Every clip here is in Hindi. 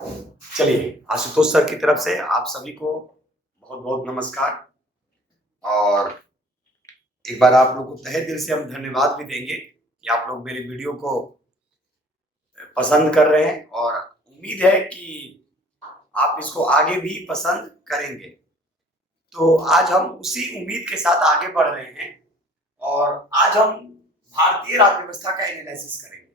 चलिए, आशुतोष सर की तरफ से आप सभी को बहुत बहुत नमस्कार। और एक बार आप लोगों को तहे दिल से हम धन्यवाद भी देंगे कि आप लोग मेरे वीडियो को पसंद कर रहे हैं और उम्मीद है कि आप इसको आगे भी पसंद करेंगे। तो आज हम उसी उम्मीद के साथ आगे बढ़ रहे हैं और आज हम भारतीय राज्य व्यवस्था का एनालिसिस करेंगे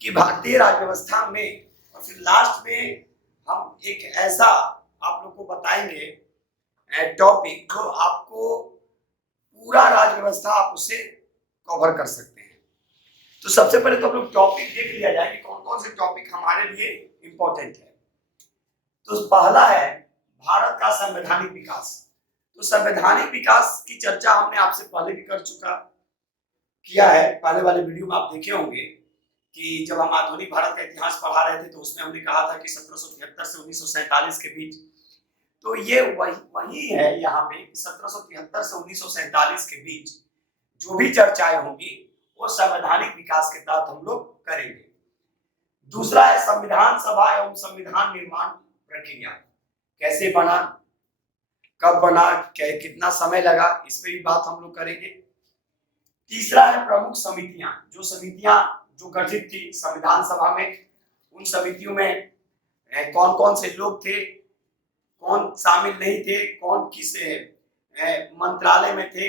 कि भारतीय राज्य व्यवस्था में और फिर लास्ट में हम एक ऐसा आप लोग को बताएंगे टॉपिक जो आपको पूरा राज्य व्यवस्था आप उसे कवर कर सकते हैं। तो सबसे पहले तो हम लोग टॉपिक देख लिया जाए कि कौन कौन से टॉपिक हमारे लिए इंपॉर्टेंट है। तो पहला है भारत का संवैधानिक विकास। तो संवैधानिक विकास की चर्चा हमने आपसे पहले भी कर चुका किया है, पहले वाले वीडियो में आप देखे होंगे कि जब हम आधुनिक भारत का इतिहास पढ़ा रहे थे तो उसमें हमने कहा था कि 1773 से 1947 के बीच, तो ये वही है यहाँ पे 1773 से 1947 के बीच जो भी चर्चाएं होंगी वो संवैधानिक विकास के तहत हम लोग करेंगे। दूसरा है संविधान सभा एवं संविधान निर्माण प्रक्रिया, कैसे बना, कब बना, कितना समय लगा, इस पे भी बात हम लोग करेंगे। तीसरा है प्रमुख समितियां, जो समितियां जो गठित थी संविधान सभा में, उन समितियों में कौन कौन से लोग थे, कौन शामिल नहीं थे, कौन किस मंत्रालय में थे,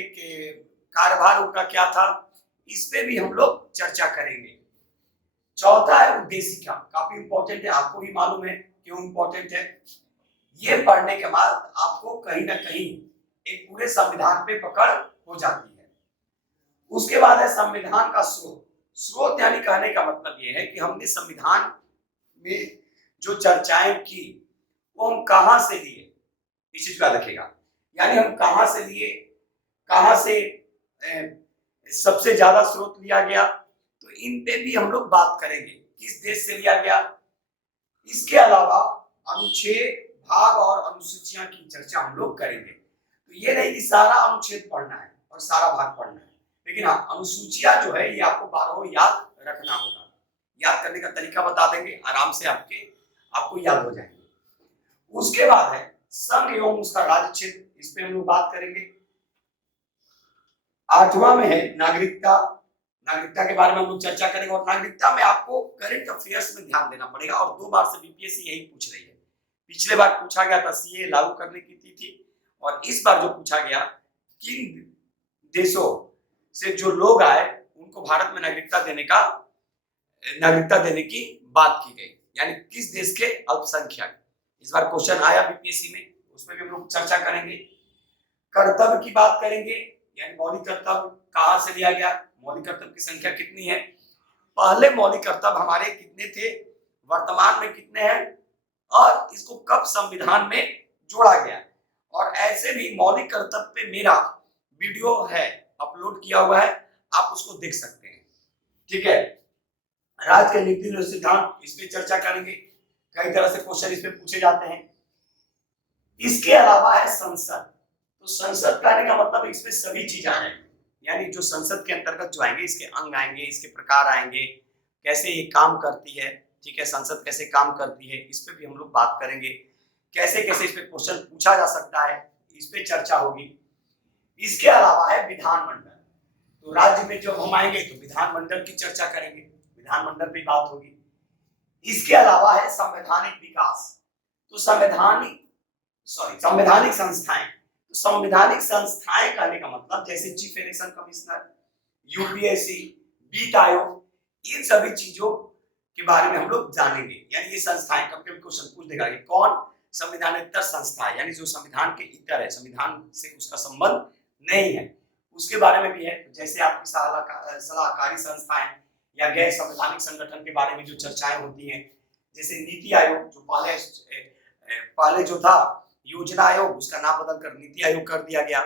कार्यभार उनका क्या था, इस पे भी हम लोग चर्चा करेंगे। चौथा है उद्देशिका, काफी इंपॉर्टेंट है, आपको भी मालूम है क्यों इंपॉर्टेंट है। ये पढ़ने के बाद आपको कहीं ना कहीं एक पूरे संविधान पे पकड़ हो जाती है। उसके बाद है संविधान का स्रोत। स्रोत यानी कहने का मतलब ये है कि हमने संविधान में जो चर्चाएं की वो हम कहां से लिए, इस चीज का रखेगा, यानी हम कहां से लिए, कहां से सबसे ज्यादा स्रोत लिया गया, तो इन पे भी हम लोग बात करेंगे, किस देश से लिया गया। इसके अलावा अनुच्छेद, भाग और अनुसूचियां की चर्चा हम लोग करेंगे। तो ये नहीं कि सारा अनुच्छेद पढ़ना है और सारा भाग पढ़ना है, लेकिन हाँ अनुसूचियां जो है ये आपको 12 याद रखना होगा। याद करने का तरीका बता देंगे, आराम से आपको याद हो जाएंगे। उसके बाद है संघ एवं उसका राज्य क्षेत्र, इस पे हम लोग बात करेंगे। आठवां में है नागरिकता। नागरिकता के बारे में हम लोग चर्चा करेंगे और नागरिकता में आपको करंट अफेयर्स में ध्यान देना पड़ेगा और 2 बार से बीपीएससी यही पूछ रही है। पिछले बार पूछा गया था सीए लागू करने की तिथि, और इस बार जो पूछा गया किन देशों से जो लोग आए उनको भारत में नागरिकता देने की बात की गई, यानी किस देश के अल्पसंख्यक। इस बार क्वेश्चन आया बीपीएससी में, उसमें भी हम लोग चर्चा करेंगे। कर्तव्य की बात करेंगे, यानी मौलिक कर्तव्य कहां से लिया गया, मौलिक कर्तव्य की संख्या कितनी है, पहले मौलिक कर्तव्य हमारे कितने थे, वर्तमान में कितने हैं, और इसको कब संविधान में जोड़ा गया। और ऐसे भी मौलिक कर्तव्य पे मेरा वीडियो है, अपलोड किया हुआ है, आप उसको देख सकते हैं। ठीक है, राज्य के नीति और सिद्धांत, इस पे चर्चा करेंगे, कई तरह से क्वेश्चन इस पे पूछे जाते हैं। इसके अलावा है संसद। तो संसद कहने का मतलब इसमें सभी चीज आ जाएंगी, यानी जो संसद के अंतर्गत जो आएंगे, इसके अंग आएंगे, इसके प्रकार आएंगे, कैसे ये काम करती है, ठीक है, संसद कैसे काम करती है, इस पे भी हम लोग बात करेंगे। कैसे कैसे इस पे क्वेश्चन पूछा जा सकता है, इस पे चर्चा होगी। इसके अलावा है विधानमंडल। तो राज्य में जब हम आएंगे तो विधानमंडल की चर्चा करेंगे, विधानमंडल पे बात होगी। इसके अलावा है संवैधानिक विकास। तो संवैधानिक संस्थाएं। तो संवैधानिक संस्थाएं कहने का मतलब जैसे चीफ इलेक्शन कमिश्नर, यूपीएससी, वित्त आयोग, इन सभी चीजों के बारे में हम लोग जानेंगे। यानी ये संस्थाएं, कभी कभी क्वेश्चन पूछ देगा कि कौन संविधानेतर संस्था है, यानी जो संविधान के इतर है, संविधान से उसका संबंध नहीं है, उसके बारे में भी है। जैसे आपकी सलाहकारी संस्थाएं या गैर संवैधानिक संगठन के बारे में जो चर्चाएं होती हैं, जैसे नीति आयोग, जो पहले जो था योजना आयोग, उसका नाम बदलकर नीति आयोग कर दिया गया।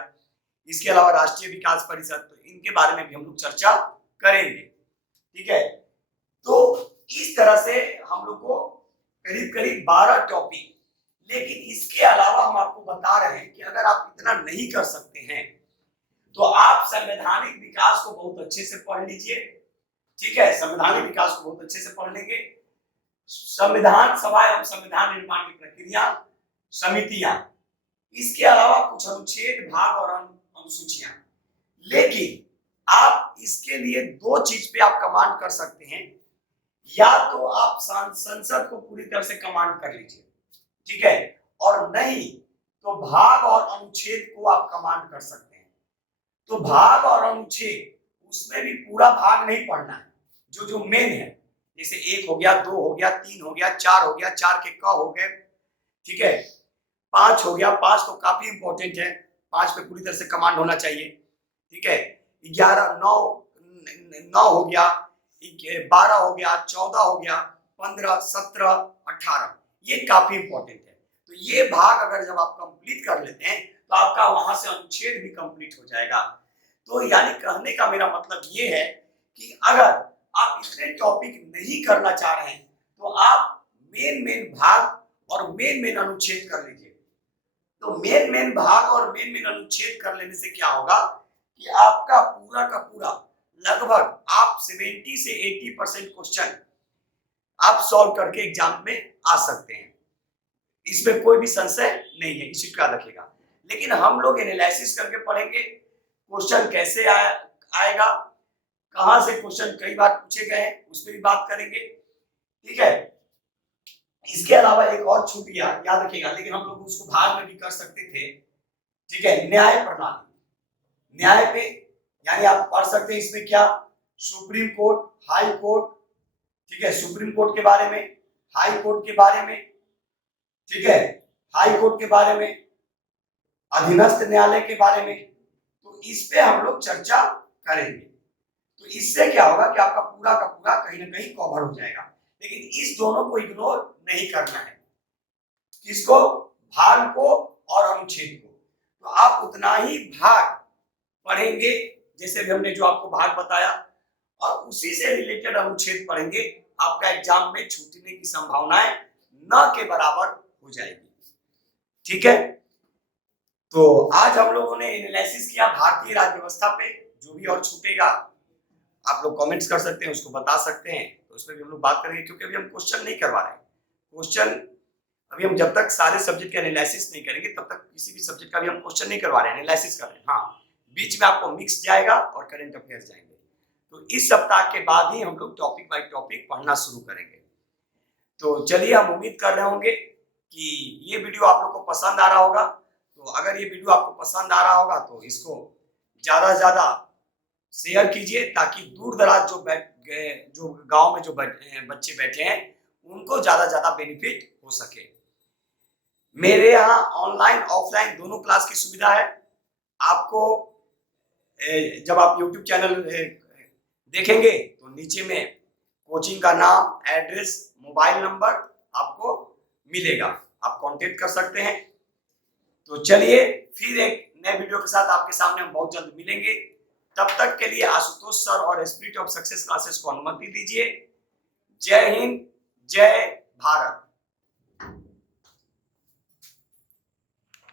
इसके अलावा राष्ट्रीय विकास परिषद, तो इनके बारे में भी हम लोग चर्चा करेंगे। ठीक है, तो इस तरह से हम लोग को करीब करीब 12 टॉपिक, लेकिन इसके अलावा हम आपको बता रहे हैं कि अगर आप इतना नहीं कर सकते हैं तो आप संवैधानिक विकास को बहुत अच्छे से पढ़ लीजिए। ठीक है, संवैधानिक विकास को बहुत अच्छे से पढ़ लेंगे, संविधान सभा एवं संविधान निर्माण की प्रक्रिया, समितियां, इसके अलावा कुछ अनुच्छेद, भाग और अनुसूचियां। लेकिन आप इसके लिए दो चीज पे आप कमांड कर सकते हैं, या तो आप संसद को पूरी तरह से कमांड कर लीजिए, ठीक है, और नहीं तो भाग और अनुच्छेद को आप कमांड कर सकते हैं। तो भाग और अनुच्छेद, उसमें भी पूरा भाग नहीं पढ़ना है, जो जो मेन है, जैसे 1 हो गया, 2 हो गया, 3 हो गया, 4 हो गया, 4 के क हो गए, ठीक है, 5 हो गया, 5 तो काफी इंपॉर्टेंट है, 5 पे पूरी तरह से कमांड होना चाहिए, ठीक है, 11, 9 हो गया, 12 हो गया, 14 हो गया, 15, 17, 18, ये काफी इंपॉर्टेंट है। तो ये भाग अगर जब आप कंप्लीट कर लेते हैं तो आपका वहां से अनुच्छेद भी कंप्लीट हो जाएगा। तो यानी कहने का मेरा मतलब ये है कि अगर आप इतने टॉपिक नहीं करना चाह रहे हैं तो आप मेन भाग और मेन अनुच्छेद कर लीजिए। तो मेन भाग और मेन अनुच्छेद कर लेने से क्या होगा कि आपका पूरा का पूरा लगभग आप 70 से 80% क्वेश्चन आप सॉल्व करके एग्जाम में आ सकते हैं, इसमें कोई भी संशय नहीं है, इसी का रखिएगा। लेकिन हम लोग एनालिसिस करके पढ़ेंगे, क्वेश्चन कैसे आएगा, कहां से क्वेश्चन कई बार पूछे गए हैं, उस पर भी बात करेंगे, ठीक है। इसके अलावा एक और छूट गया, याद रखिएगा, लेकिन हम लोग उसको भाग में भी कर सकते थे, ठीक है, न्याय प्रणाली। न्याय पे यानी आप पढ़ सकते हैं इसमें क्या, सुप्रीम कोर्ट, हाई कोर्ट, ठीक है, सुप्रीम कोर्ट के बारे में, हाई कोर्ट के बारे में, ठीक है, हाई कोर्ट के बारे में, अधीनस्थ न्यायालय के बारे में। तो इस पे हम लोग चर्चा करेंगे। तो इससे क्या होगा कि आपका पूरा का पूरा कहीं ना कहीं कवर हो जाएगा। लेकिन इस दोनों को इग्नोर नहीं करना है, किसको, भाग को और अनुच्छेद को। तो आप उतना ही भाग पढ़ेंगे जैसे भी हमने जो आपको भाग बताया, और उसी से रिलेटेड अनुच्छेद पढ़ेंगे, आपका एग्जाम में छूटने की संभावनाएं न के बराबर हो जाएगी, ठीक है। तो आज हम लोगों ने एनालिसिस किया भारतीय राज्य व्यवस्था पे, जो भी और छूटेगा आप लोग कमेंट्स कर सकते हैं, उसको बता सकते हैं, तो उस पर भी हम लोग बात करेंगे, क्योंकि अभी हम क्वेश्चन नहीं करवा रहे हैं। क्वेश्चन अभी हम जब तक सारे सब्जेक्ट का एनालिसिस नहीं करेंगे तब तक किसी भी सब्जेक्ट का भी हम क्वेश्चन नहीं करवा रहे हैं, एनालिसिस कर रहे हैं। हाँ, बीच में आपको मिक्स जाएगा और करंट अफेयर्स जाएंगे। तो इस सप्ताह के बाद ही हम लोग टॉपिक बाय टॉपिक पढ़ना शुरू करेंगे। तो चलिए, हम उम्मीद कर रहे होंगे कि ये वीडियो आप लोग को पसंद आ रहा होगा। तो अगर ये वीडियो आपको पसंद आ रहा होगा तो इसको ज्यादा से ज्यादा शेयर कीजिए, ताकि दूर दराज जो गांव में जो बच्चे बैठे हैं उनको ज्यादा बेनिफिट हो सके। मेरे यहाँ ऑनलाइन ऑफलाइन दोनों क्लास की सुविधा है। आपको जब आप YouTube चैनल देखेंगे तो नीचे में कोचिंग का नाम, एड्रेस, मोबाइल नंबर आपको मिलेगा, आप कांटेक्ट कर सकते हैं। तो चलिए, फिर एक नए वीडियो के साथ आपके सामने हम बहुत जल्द मिलेंगे। तब तक के लिए आशुतोष सर और स्पिरिट ऑफ सक्सेस क्लासेस को अनुमति दीजिए। जय हिंद, जय भारत।